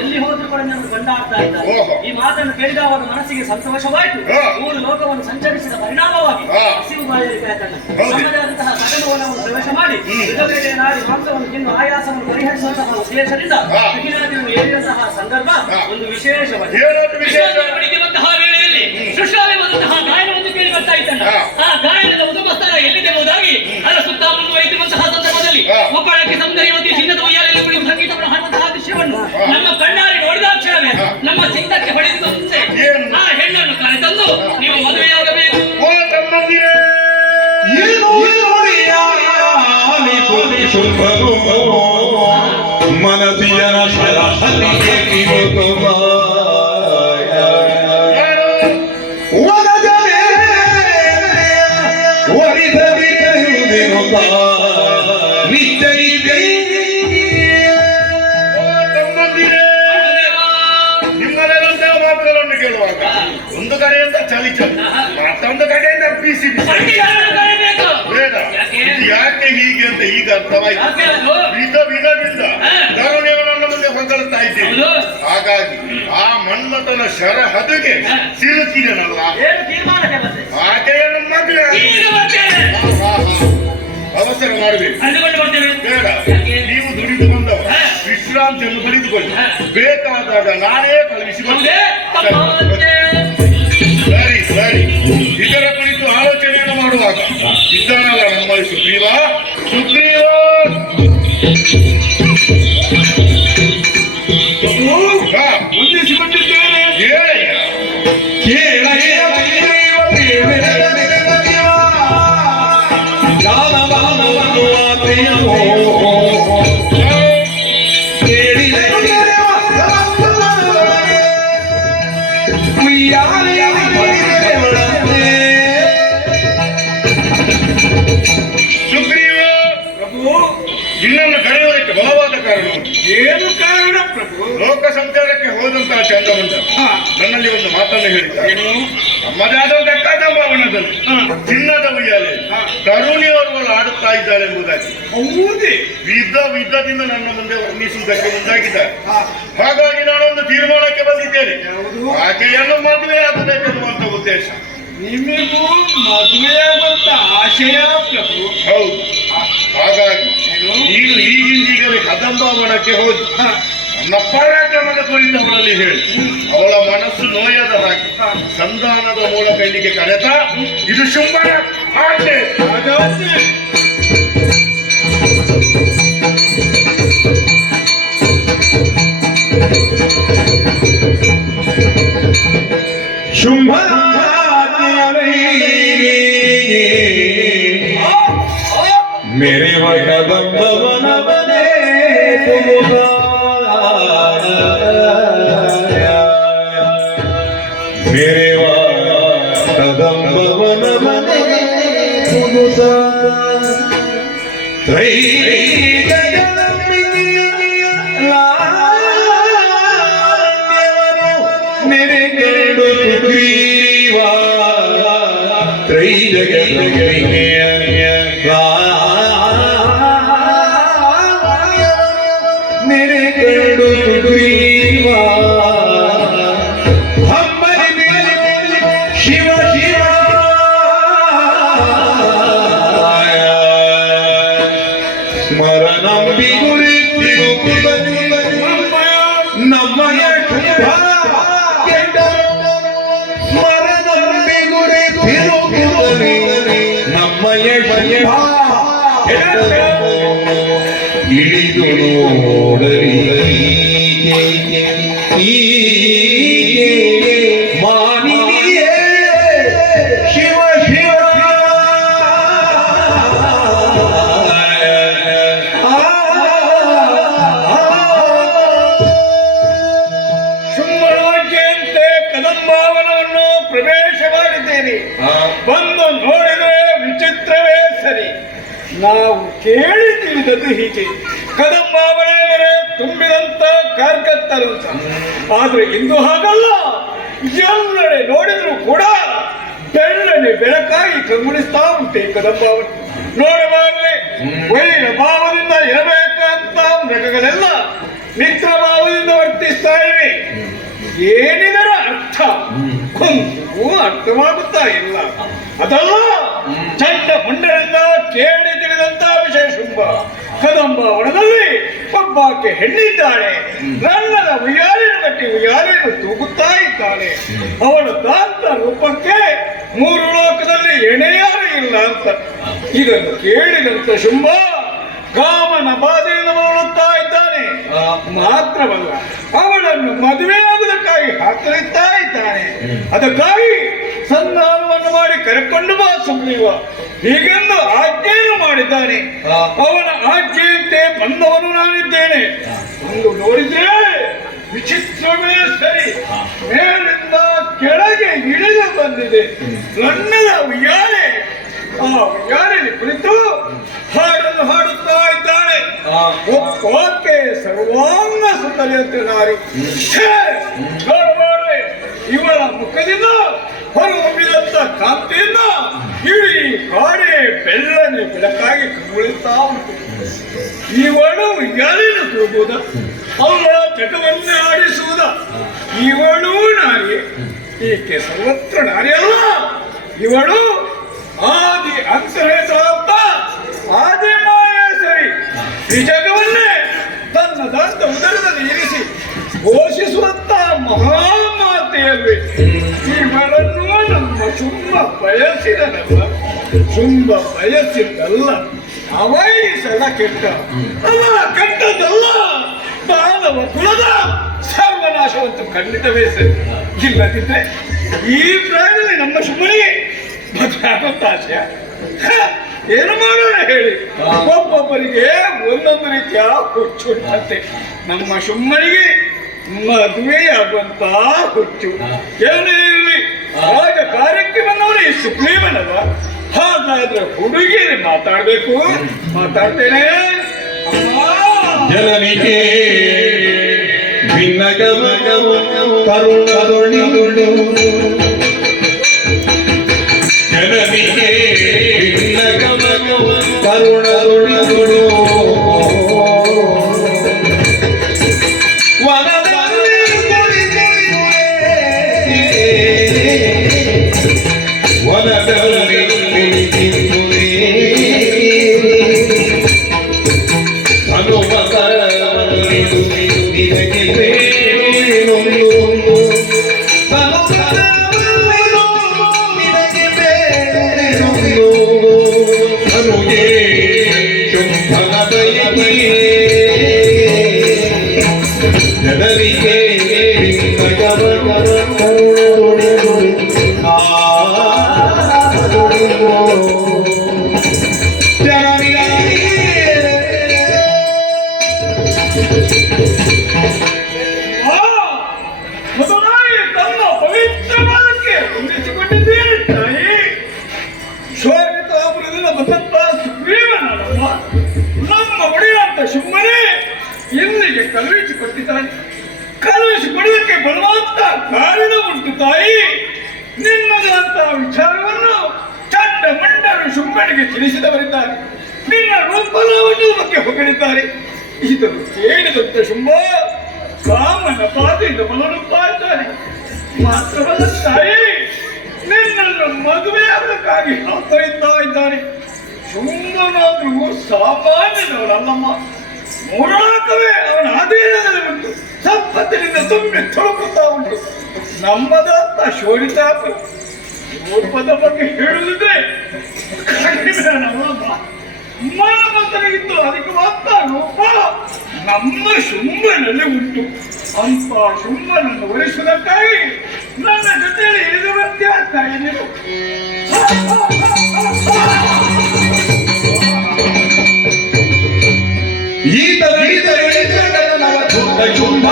ಎಲ್ಲಿ ಹೋದ್ರು ಕೂಡ ನಾನು ಗಂಡಾಡ್ತಾ ಇದ್ದಾರೆ. ಈ ಮಾತನ್ನು ಕೇಳಿದವಾಗ ಮನಸ್ಸಿಗೆ ಸಂತೋಷವಾಯಿತು. ಮೂರು ಲೋಕವನ್ನು ಸಂಚರಿಸಿದ ಪರಿಣಾಮವಾಗಿ ಹಸಿವು ಬಾಯಲಿಕ್ಕೆ ನಮ್ಮದೇ ಆದಂತಹ ಸಕಲವನ್ನು ಪ್ರವೇಶ ಮಾಡಿ ಬೇಟೆ ನಾಡಿ ಮಾಂಸವನ್ನು ತಿಂದು ಆಯಾಸವನ್ನು ಪರಿಹರಿಸುವಂತಹ ಉದ್ದೇಶದಿಂದ ಕಠಿಣಾದಿಯನ್ನು ಏರಿದಂತಹ ಸಂದರ್ಭ ಒಂದು ವಿಶೇಷವಾಗಿ ವೇಳೆಯಲ್ಲಿ ಸೃಷ್ಟಾವಿ ಬಂದಂತಹ ಗಾಯನವನ್ನು ಕೇಳಿ ಬರ್ತಾ ಇದ್ದಾನೆ. ಆ ಗಾಯನದ ಉಪಸ್ಥಾನ ಎಲ್ಲಿದೆಂಬುದಾಗಿ ಅದರ ಸುತ್ತ ಮುಂದುವರಿಯುವಂತಹ ಸಂದರ್ಭದಲ್ಲಿ ಒಬ್ಬಳಕ್ಕೆ ಸೌಂದರ್ಯವತಿ ಚಿನ್ನದ ಉಯ್ಯಾಲೆಯಲ್ಲಿ ಕುಳಿತು ಸಂಗೀತವನ್ನು ಹಾಡುವಂತಹ ದೃಶ್ಯವನ್ನು ನಮ್ಮ ಕಣ್ಣಾರಿ ನೋಡಿದಾಕ್ಷಣವೇ ನಮ್ಮ ಚಿತ್ತಕ್ಕೆ ಹೊಡೆದಂತೆ ಆ ಹೆಣ್ಣನ್ನು ಕರೆತಂದು ನೀವು ಮದುವೆಯಾಗಬೇಕು. ಮನಸಿಯನ ಒಂದು ಕಡೆಯಿಂದ ಚಳಿ ಚಳಿ ಮತ್ತೊಂದು ಕಡೆಯಿಂದ ಬಿಸಿ ಬಿಸಿ ಯಾಕೆ ಹೀಗೆ ಅಂತ ಈಗ ಅರ್ಥವಾಯ್ತು. ವಿಧ ವಿಧದಿಂದ ಧರುಣಿಯವರನ್ನು ಮುಂದೆ ಹೊಂದಳ್ತಾ ಇದ್ದೇವೆ. ಹಾಗಾಗಿ ಆ ಮನ್ಮಥನ ಶರ ಹದಗೆ ಸಿಲುಕಿದನಲ್ಲ ಆಕೆಯನ್ನು ಮದುವೆ ಅವಸರ ಮಾಡಬೇಕು. ಬೇಡ, ನೀವು ದುಡಿದು ಬಂದವ ವಿಶ್ರಾಂತಿಯನ್ನು ಪಡೆದುಕೊಳ್ಳಿ. ಬೇಕಾದಾಗ ನಾನೇ ಕಳುಹಿಸಿಕೊಳ್ಳೆ. ಸರಿ ಸರಿ, ಇದರ ಕುರಿತು ಆಲೋಚನೆಯನ್ನು ಮಾಡುವಾಗ ಇದ್ದಾನಲ್ಲ ನಮ್ಮಲ್ಲಿ ಸುಗ್ರೀವ. ಸುಗ್ರೀವ ಹೊಂದಿಸಿಕೊಂಡಿದ್ದೇನೆ. ಸುಗ್ರೀವ ಪ್ರಭು, ನಿನ್ನನ್ನು ಕರೆಯುವುದಕ್ಕೆ ಬಲವಾದ ಕಾರಣ. ಏನು ಕಾರಣ ಪ್ರಭು? ಲೋಕ ಸಂಚಾರಕ್ಕೆ ಹೋದಂತಹ ಚಂದ್ರಮಂತ ನನ್ನಲ್ಲಿ ಒಂದು ಮಾತನ್ನು ಹೇಳಿದ್ದಾರೆ. ನಮ್ಮದೇ ಆದಂತಹ ಕದಂಬವನದಲ್ಲಿ ಚಿನ್ನದ ಉಯ್ಯಾಲೆ ತರುಣಿಯವರು ಆಡುತ್ತಾ ಇದ್ದಾಳೆ ಎಂಬುದಾಗಿ ವಿಧದಿಂದ ನನ್ನ ಮುಂದೆ ವರ್ಣಿಸುವುದಕ್ಕೆ ಮುಂದಾಗಿದ್ದಾರೆ. ಹಾಗಾಗಿ ನಾನೊಂದು ತೀರ್ಮಾನಕ್ಕೆ ಬಂದಿದ್ದೇನೆ. ಆಕೆಯನ್ನು ಮದುವೆ ಆಗಬೇಕೆನ್ನುವಂತ ಉದ್ದೇಶ. ನಿಮಗೂ ಮದುವೆಯಾಗುವಂತ ಆಶಯ ಪ್ರಭು? ಹೌದು. ಹಾಗಾಗಿ ನೀನು ಈಗಿಂದೀಗಲೇ ಕದಂಬವನಕ್ಕೆ ಹೋಗಿ ನನ್ನ ಪರಾಕ್ರಮದ ಕುರಿತು ಅವಳಲ್ಲಿ ಹೇಳಿ ಅವಳ ಮನಸ್ಸು ನೋಯದ ಹಾಗೆ ಸಂಧಾನದ ಮೂಲಕ ಇಲ್ಲಿಗೆ ಕರೆತ. ಇದು ಶುಂಭನ ಆಜ್ಞೆ. ಶುಂಭನ मेरे कदम बन बने मेरे कदम बन बने मेरे केडो सुग्रीवा त्रೈ जगत मेरे केडो सुग्रीवा शिव शिव स्मरणं बिगुरि नमय स्मरणं बिगुरि नमय ಇಳಿದು ನೋಡಲಿ ಮಾನಿನಿಯೇ ಶಿವ ಶಿವ ಪ್ರವೇಶ ಮಾಡಿದ್ದೇನೆ. ಬಂದು ನೋಡಿದರೆ ವಿಚಿತ್ರವೇ ಸರಿ. ನಾವು ಕೇಳಿ ತಿಳಿದದ್ದು ಹೀಗೆ, ಕದಂಬಾವನೆ ಮೇಲೆ ತುಂಬಿದಂತ ಕಾರ್ಕತ್ತರು ಅಂತ. ಆದ್ರೆ ಇಂದು ಹಾಗಲ್ಲ, ಎಲ್ಲೆಡೆ ನೋಡಿದ್ರು ಕೂಡ ಬೆಳ್ಳನೆ ಬೆಳಕಾಗಿ ಕಂಗೊಳಿಸ್ತಾ ಉಂಟು ಈ ಕದಂಬಾವನೆ. ನೋಡಬಾರದೆ ಒಳ್ಳೆಯ ಭಾವದಿಂದ ಇರಬೇಕಂತ ಮೃಗಗಳೆಲ್ಲ ಮಿತ್ರ ಭಾವದಿಂದ ವರ್ತಿಸ್ತಾ ಇವೆ. ಏನಿದರ ಅರ್ಥ ಒಂದು ಅರ್ಥವಾಗುತ್ತಾ ಇಲ್ಲ. ಅದಲ್ಲ, ಚಂಡ ಮುಂಡರಿಂದ ಕೇಳಿ ತಿಳಿದಂತ ವಿಷಯ ಶುಂಭ. ಕದಂಬಾವನದಲ್ಲಿ ಒಬ್ಬಾಕೆ ಹೆಣ್ಣಿದ್ದಾಳೆ. ನನ್ನದ ಉಯ್ಯಾಲೆಯನ್ನು ಕಟ್ಟಿ ಉಯ್ಯಾಲೆಯನ್ನು ತೂಗುತ್ತಾ ಇದ್ದಾಳೆ. ಅವಳ ದಾಂತ ರೂಪಕ್ಕೆ ಮೂರು ಲೋಕದಲ್ಲಿ ಎಣೆಯಾರು ಇಲ್ಲ ಅಂತ. ಇದನ್ನು ಕೇಳಿದಂತ ಶುಂಭ ಕಾಮನ ಬಾಧೆಯಿಂದ ಬಳಲುತ್ತಾ ಇದ್ದಾನೆ. ಮಾತ್ರವಲ್ಲ, ಅವಳನ್ನು ಮದುವೆಯಾಗುವುದಕ್ಕಾಗಿ ಹಾತೊರೆಯುತ್ತಾ ಇದ್ದಾನೆ. ಅದಕ್ಕಾಗಿ ಸಂಧಾನವನ್ನು ಮಾಡಿ ಕರೆಕೊಂಡು ಬಾ ಸುಗ್ರೀವ ಹೀಗೆಂದು ಆಜ್ಞೆಯನ್ನು ಮಾಡಿದ್ದಾನೆ. ಅವನ ಆಜ್ಞೆಯಂತೆ ಬಂದವನು ನಾನಿದ್ದೇನೆ. ಒಂದು ನೋಡಿದ್ರೆ ವಿಚಿತ್ರವೇ ಸರಿ, ಮೇಲಿಂದ ಕೆಳಗೆ ಇಳಿದು ಬಂದಿದೆ ನನ್ನದ ಉಯ್ಯಾಲೆ. ಆ ಉಯ್ಯಾಲೆಯಲ್ಲಿ ಕುಳಿತು ಹಾಡನ್ನು ಹಾಡುತ್ತಾ ಇದ್ದಾಳೆ. ಒಬ್ಬಾಕೆ ಸರ್ವಾಂಗ ಸುಂದರಿಯಂತೆ ನಾರಿ. ನೋಡಬಾರದೆ, ಇವಳ ಮುಖದಿಂದ ಹೊರಹೊಮ್ಮಿದಂತ ಕಾಂತಿಯಿಂದ ಇಡೀ ಕಾಡೆ ಬೆಳ್ಳನೆ ಬೆಳಕಾಗಿ ಕಂಗೊಳಿಸ್ತಾ ಉಂಟು. ಇವಳು ಉಯ್ಯಾಲೆಯನ್ನು ತೂಗುವುದ ಅಲ್ಲ, ಜಗವನ್ನೇ ಆಡಿಸುವುದ? ಇವಳು ನಾರಿ. ಈಕೆ ಸರ್ವತ್ರ ನಾರಿ ಅಲ್ಲ, ಇವಳು ಆದಿ ಅಂತರೇತ ಆದಿ ಮಾಯೇಶ್ವರಿ. ಈ ಜಗವನ್ನೇ ತನ್ನ ದಂತ ಉದರದಲ್ಲಿ ಇರಿಸಿ ಘೋಷಿಸುವಂತ ಮಹಾಮಾತೆಯಲ್ವೇ. ಇವಳನ್ನು ನಮ್ಮ ಶುಂಭ ಬಯಸಿದನಲ್ಲ, ಶುಂಭ ಬಯಸಿದ್ದಲ್ಲ, ಅವೈಸಲ ಕೆಟ್ಟ ಅಲ್ಲ, ಕೆಟ್ಟದಲ್ಲ, ಮಾನವ ಕುಲದ ಸರ್ವನಾಶವಂತೂ ಖಂಡಿತವೇ ಸರಿ. ಇಲ್ಲದಿದ್ರೆ ಈ ಪ್ರಾಯದಲ್ಲಿ ನಮ್ಮ ಶುಂಭನಿಗೆ ಮದುವೆ ಆಗುತ್ತ ಆಶಯ. ಏನು ಮಾಡೋಣ ಹೇಳಿ, ಒಬ್ಬೊಬ್ಬರಿಗೆ ಒಂದೊಂದು ರೀತಿಯ ಹುಚ್ಚುಂಟಂತೆ. ನಮ್ಮ ಶುಂಭನಿಗೆ ಮದುವೆಯಾಗುವಂತ ಹುಚ್ಚು. ಏನೇ ಇರಲಿ, ಆಗ ಕಾರ್ಯಕ್ಕೆ ಬಂದವರು ಈ ಸುಗ್ರೀವನಲ್ಲ. ಹಾಗಾದ್ರೆ ಹುಡುಗಿಯರು ಮಾತಾಡ್ಬೇಕು. ಮಾತಾಡ್ತೇನೆ. ಜನನಿಗೆ ಭಿನ್ನ ಕರುಣದೊಳಿದುಳು, ಜನನಿಗೆ ಭಿನ್ನ ಕರುಣದೊಳಿದುಳು. ವನದಲ್ಲಿ ವನದಲ್ಲಿ ಜನರಿಗೆ ಮೊದಲಾಗಿ ತನ್ನ ಪವಿತ್ರವಾದಕ್ಕೆ ಹೊಂದಿಸಿಕೊಂಡಿದ್ದೇನೆ ತಾಯಿ. ಶೋಭಿತಾಪುರದಿಂದ ಬಂದಂತ ಸುಗ್ರೀವನಮ್ಮ ನಮ್ಮ ಒಡೆಯಂತ ಶುಂಭನೇ ಇಲ್ಲಿಗೆ ಕಳುಹಿಸಿಕೊಟ್ಟಿದ್ದಾನೆ. ಕಳುಹಿಸಿಕೊಡುವುದಕ್ಕೆ ಬರುವಂತ ಕಾರಣ ಉಂಟು ತಾಯಿ. ನಿನ್ನದಂತ ವಿಚಾರವನ್ನು ಚಂಡ ಮಂಡರು ಶುಂಭನಿಗೆ ತಿಳಿಸಿದವರಿದ್ದಾರೆ. ನಿನ್ನ ರೂಪಲಾವಣ್ಯದ ಬಗ್ಗೆ ಹೊಗಳಿದ್ದಾರೆ. ಇದನ್ನು ಕೇಳಿದಂತ ಶುಂಭ ಕಾಮನ ಬಾಧೆಯಿಂದ ಬಳಲುತ್ತಾ ಇದ್ದಾನೆ. ಮಾತ್ರವಲ್ಲ ತಾಯಿ, ನಿನ್ನನ್ನು ಮದುವೆಯಾಗಕ್ಕಾಗಿ ಹಾತೊರೆಯುತ್ತಾ ಇದ್ದಾನೆ. ಶುಂಭನಾದ್ರೂ ಸಾಮಾನ್ಯದವರಲ್ಲಮ್ಮ. ಮೂರಾಕವೇ ಅವನ ಅಧೀನದಲ್ಲಿ ಉಂಟು. ಸಂಪತ್ತಿನಿಂದ ತುಂಬಿ ತೊಳಕುತ್ತಾ ಉಂಟು. ನಮ್ಮದಂತ ಶೋಣಿತಾಪ ರೂಪದ ಬಗ್ಗೆ ಹೇಳುವುದಿದ್ರೆ ಕಡಿಮೆ ನಮ್ಮಮ್ಮ. ಮಾನವಂತನಿಗಿಂತ ಅಧಿಕವಾದ ರೂಪ ನಮ್ಮ ಶುಂಭನಲ್ಲಿ ಉಂಟು. ಅಂತ ಶುಂಭನನ್ನು ಉಳಿಸುವುದಕ್ಕಾಗಿ ನನ್ನ ಜೊತೆಯಲ್ಲಿ ಇಳಿದು ಬರ್ತೀಯ ತಾಯಿ ನೀವು. ಈತ ಶುಂಭ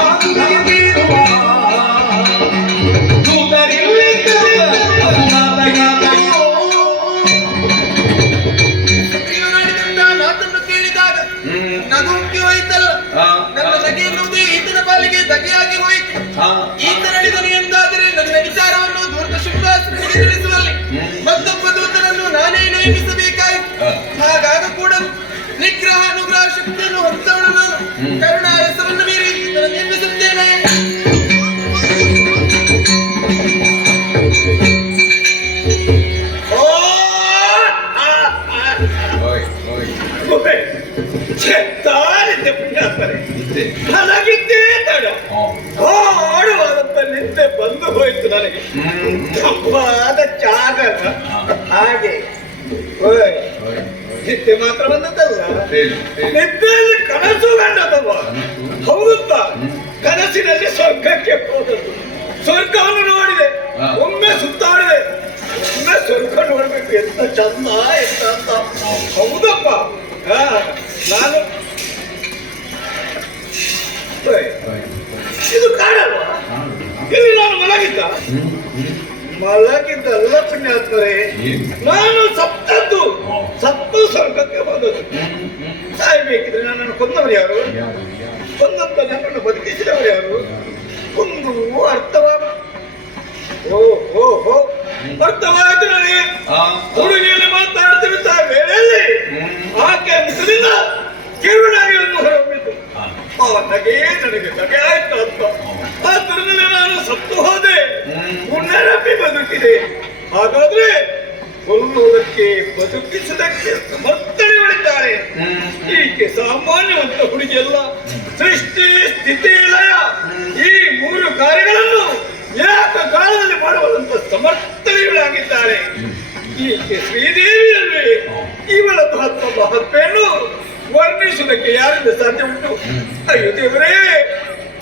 ಮುಗಿದು ಹೋಯ್ತು ನನಗೆ. ತಂಪಾದ ಜಾಗ ಹಾಗೆ ಓಯ್, ನಿದ್ದೆ ಮಾತ್ರ ಬಂದದ್ದಲ್ಲ, ನಿದ್ದೆಯಲ್ಲಿ ಕನಸು ಕಂಡದಲ್ಲ. ಹೌದಪ್ಪ, ಕನಸಿನಲ್ಲಿ ಸ್ವರ್ಗಕ್ಕೆ ಹೋದದ್ದು. ಸ್ವರ್ಗವನ್ನು ನೋಡಿದೆ, ಒಮ್ಮೆ ಸುತ್ತಾಡಿದೆ, ಒಮ್ಮೆ ಸ್ವರ್ಗ ನೋಡ್ಬೇಕು. ಎಂತ ಚಂದ, ಎಂತ ಅಂತ. ಹೌದಪ್ಪ, ನಾನು ಓಯ್, ಇದು ಕಾಡಲ್ವಾ? ಇಲ್ಲಿ ನಾನು ಮಲಗಿದ್ದಲ್ಲ ಪುಣ್ಯಾತ್ಮರೇ. ನಾನು ಸತ್ತು ಸ್ವರ್ಗಕ್ಕೆ ಹೋದದ್ದು. ಸಾಯ್ಬೇಕಿದ್ರೆ ನನ್ನನ್ನು ಕೊಂದವರು ಯಾರು? ಕೊಂದಂತ ನನ್ನನ್ನು ಬದುಕಿಸಿದವರು ಯಾರು? ಒಂದು ಅರ್ಥವಾದ ಅರ್ಥವಾಯಿತು ನನಗೆ. ಹುಡುಗಿಯಲ್ಲಿ ಮಾತಾಡ್ತಿರುತ್ತ ವೇಳೆಯಲ್ಲಿ ಆಕೆ ಮುಖದಿಂದ ಕಿರುನಾಗಿಯನ್ನು ಹೊರಬಿದ್ದು ನಗೆ ನನಗೆ ನಗೆ ಆಯ್ತು ಅಂತ. ಆ ತರದಲ್ಲಿ ನಾನು ಸತ್ತು ಹೋದೆ, ಪುನರಪಿ ಬದುಕಿದೆ. ಹಾಗಾದ್ರೆ ಕೊಲ್ಲುವುದಕ್ಕೆ ಬದುಕಿಸುವುದಕ್ಕೆ ಸಮರ್ಥನೆ ಮಾಡಿದ್ದಾರೆ. ಈಕೆ ಸಾಮಾನ್ಯವಂತ ಹುಡುಗಿಯಲ್ಲ. ಸೃಷ್ಟಿ, ಸ್ಥಿತಿ, ಲಯ ಈ ಮೂರು ಕಾರ್ಯಗಳನ್ನು ಏಕಕಾಲದಲ್ಲಿ ಮಾಡುವಂತ ಸಮರ್ಥನೆಗಳಾಗಿದ್ದಾರೆ. ಈಕೆ ಶ್ರೀದೇವಿಯಲ್ವೇ? ಇವಳ ಮಹತ್ವವನ್ನು ವರ್ಣಿಸುವುದಕ್ಕೆ ಯಾರಿಂದ ಸಾಧ್ಯ ಉಂಟು? ಅಯ್ಯೋ ದೇವರೇ,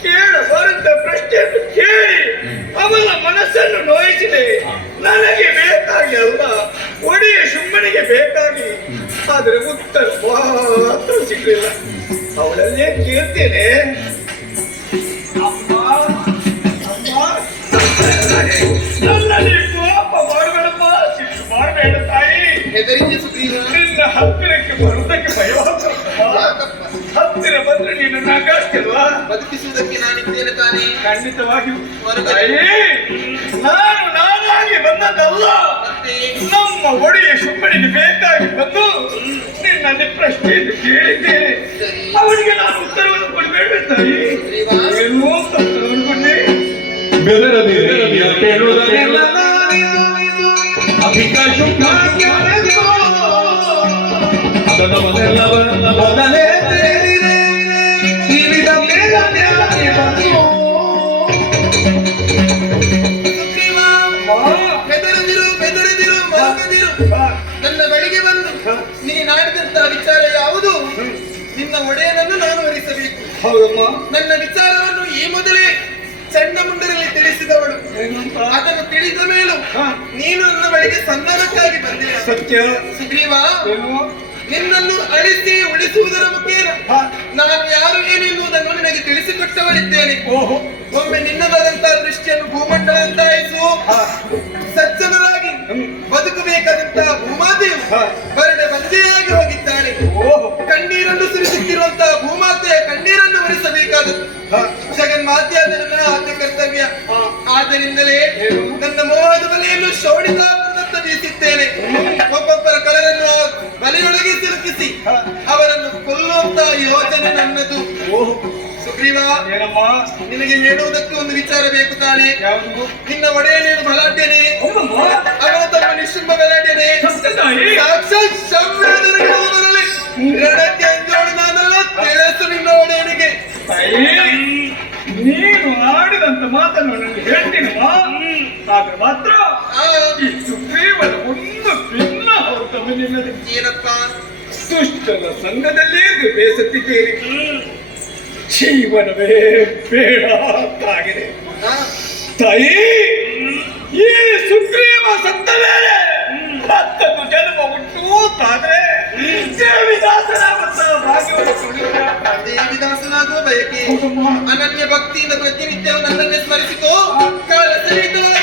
ಕೇಳಬಾರಂತ ಪ್ರಶ್ನೆಯನ್ನು ಕೇಳಿ ಅವಳ ಮನಸ್ಸನ್ನು ನೋಯಿಸಿದೆ. ನನಗೆ ಬೇಕಾಗಿ ಅಲ್ಲ, ಒಡೆಯ ಶುಂಭನಿಗೆ ಬೇಕಾಗಿ. ಆದರೆ ಉತ್ತರ ಮಾತ್ರ ಸಿಗಲಿಲ್ಲ. ಅವಳಲ್ಲೇ ಕೇಳ್ತೇನೆ, ಅಮ್ಮ ನನ್ನಲ್ಲಿ ಕೋಪ ಮಾಡಬೇಡಪ್ಪ, ಸಿಟ್ಟು ಮಾಡಬೇಡ ತಾಯಿ. ನಿನ್ನ ಹತ್ತಿರಕ್ಕೆ ಬರುವುದಕ್ಕೆ ಭಯವಾಗ್ತದಪ್ಪ. ಹತ್ತಿರ ಬಂದ್ರೆ ನೀನು ನಗಾಡ್ತಿಲ್ವಾ? ಬದುಕಿಸುವುದಕ್ಕೆ ನಾನಿದ್ದೇನೆ ತಾನೇ. ಖಂಡಿತವಾಗಿ ನಾನಾಗಿ ಬಂದದ್ದಲ್ಲ. ನಮ್ಮ ಒಡೆಯ ಶುಂಭನಿಗೆ ಬೇಕಾಗಿ ಬಂದು ನಿನ್ನಲ್ಲಿ ಪ್ರಶ್ನೆಯನ್ನು ಕೇಳಿದ್ದೇನೆ. ಅವನಿಗೆ ನಾನು ಉತ್ತರವನ್ನು ಕೊಡಬೇಡ ತಾಯಿ. ಏನು ಅಂತ ಉತ್ತರವನ್ನು ಕೊಡ್ಲಿ? ನನ್ನ ಬಳಿಗೆ ಬಂದು ನೀನಾಡಿದಂತಹ ವಿಚಾರ ಯಾವುದು? ನಿನ್ನ ಒಡೆಯನನ್ನು ನಾನು ವರಿಸಬೇಕು. ಹೌದಮ್ಮ. ನನ್ನ ವಿಚಾರವನ್ನು ಈ ಮೊದಲೇ ಸಣ್ಣ ಮುಂಡರಲ್ಲಿ ತಿಳಿಸಿದವಳು. ಅದನ್ನು ತಿಳಿದ ಮೇಲೂ ನೀನು ನನ್ನ ಬಳಿಗೆ ಸಂಧಾನಕ್ಕಾಗಿ ಬಂದಿಲ್ಲ. ಸತ್ಯ ಸುಗ್ರೀವ, ನಿನ್ನನ್ನು ಅಳಿಸಿ ಉಳಿಸುವುದರ ಮುಖೇನ ನಾನು ಯಾರು ಏನೆನ್ನುವುದನ್ನು ನಿನಗೆ ತಿಳಿಸಿಕೊಟ್ಟವಳಿದ್ದೇನೆ. ಒಮ್ಮೆ ನಿನ್ನದಾದಂತಹ ದೃಷ್ಟಿಯನ್ನು ಭೂಮಂಡಲಂತಾಯಿಸು. ಸಜ್ಜನರಾಗಿ ಬದುಕಬೇಕಾದಂತಹ ಭೂಮಾತೆಯು ಬರಡೆ ಬಂದೆಯಾಗಿ ಹೋಗಿದ್ದಾಳೆ. ಕಣ್ಣೀರನ್ನು ಸುರಿಸುತ್ತಿರುವಂತಹ ಭೂಮಾತೆಯ ಕಣ್ಣೀರನ್ನು ಒರೆಸಬೇಕಾದದ್ದು ಜಗನ್ಮಾತೆಯಾದ ನನ್ನ ಆದ್ಯ ಕರ್ತವ್ಯ. ಆದ್ದರಿಂದಲೇ ನನ್ನ ಮೋಹದ ಬಲೆಯನ್ನು ಶೋಣಿತಾಪುರದತ್ತ ಬೀಸಿದ್ದೇನೆ. ಒಬ್ಬೊಬ್ಬರ ಕಳರನ್ನು ಬಲೆಯೊಳಗೆ ಸಿಲುಕಿಸಿ ಅವರನ್ನು ಕೊಲ್ಲುವಂತಹ ಯೋಜನೆ ನನ್ನದು. ಸುಗ್ರೀವ, ನಿನಗೆ ಹೇಳುವುದಕ್ಕೆ ಒಂದು ವಿಚಾರ ಬೇಕು ತಾನೆ? ನಿನ್ನ ಒಡೆಯನೇನು ಬಲಾಢ್ಯನೇ? ಅವನ ತಮ್ಮ ನಿಶುಂಭ ಬಲಾಢ್ಯನೇ? ಸಾಕ್ಷಾತ್ ಸಂವೇದನೆಗಳು ಬರಲಿ. ಎರಡಕ್ಕೆ ಅಂಜೋಡು ನಾನಲ್ಲ, ತಿಳಿಸು ನಿನ್ನ ಒಡೆಯನಿಗೆ. ನೀನು ಆಡಿದಂತ ಮಾತನ್ನು ನನಗೆ ಹೇಳ್ತೀನಮ್ಮ. ಆದ್ರೆ ಮಾತ್ರ ಈ ಸುಗ್ರೀವನ ಒಂದು ಭಿನ್ನ ಹೊರತಮ್ಮ ನಿನ್ನದು. ಏನಪ್ಪ? ದುಷ್ಟನ ಸಂಘದಲ್ಲೇ ಬೇಸತ್ತಿದ್ದೀರಿ. ಜೀವನವೇ ಬೇಡ ಅಂತಾಗಿದೆ ತಾಯಿ. ಈ ಸುಗ್ರೀವ ಸತ್ತ ಮೇಲೆ ಮತ್ತೊಂದು ಜನ್ಮ ಉಂಟು ಅಂತಾದ್ರೆ ದೇವಿದಾಸನಾಗುವ ಭಾಗ್ಯವನ್ನು ಕೊಡುವ. ದೇವಿದಾಸನಾಗುವ ಬಯಕೆ ಅನನ್ಯ ಭಕ್ತಿಯಿಂದ ಪ್ರತಿನಿತ್ಯವೂ ನನ್ನನ್ನೇ ಸ್ಮರಿಸಿಕೋ. ಕಾಲ ಸಹಿತವಾದ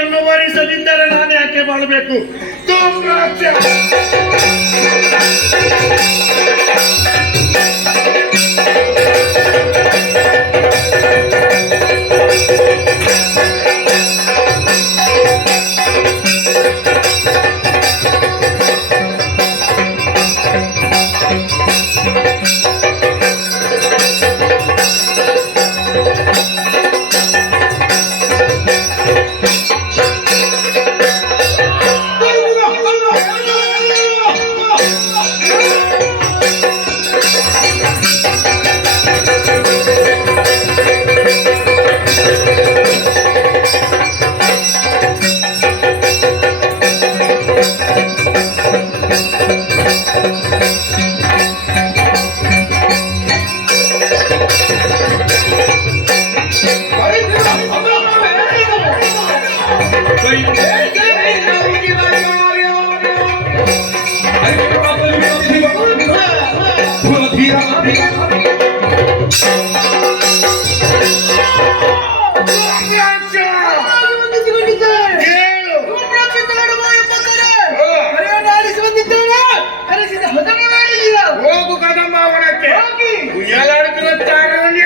ಆಕೆಯನ್ನು ವರಿಸದಿದ್ದರೆ ನಾನು ಯಾಕೆ ಬಾಳಬೇಕು? ಧೂಮ್ರಾಕ್ಷ ಹೋಗು ಕದಮ್ಮ ಅವನಕ್ಕೆ ಎಲ್ಲಾಡುತ್ತಿರುವ ತಾರವನ್ಯ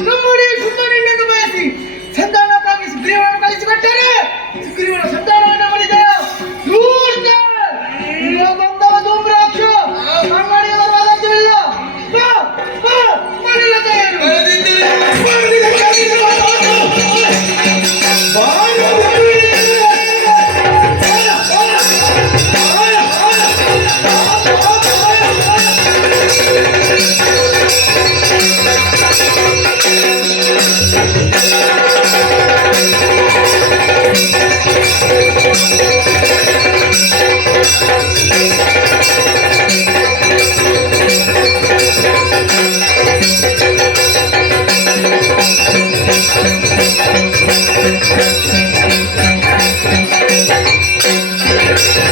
ನಮ್ಮೊಡೆ ಸುಂದರನನ್ನು ಬಯಸಿ ಸಂತಾನಕ್ಕಾಗಿ ಸುಗ್ರೀವನನ್ನು ಕಳಿಸಿಕೊಟ್ಟರೆ ಸುಗ್ರೀವನ ಸಂತಾನವನ್ನು ಮಾಡಿದ ಧೂರ್ತ ಬಂದವ ಧೂಮ್ರಾಕ್ಷ ಅಂಗಡಿಯವರು ಅಗತ್ಯವಿಲ್ಲ ಮಾಡಿಲ್ಲ ತಯಾರು Thank you.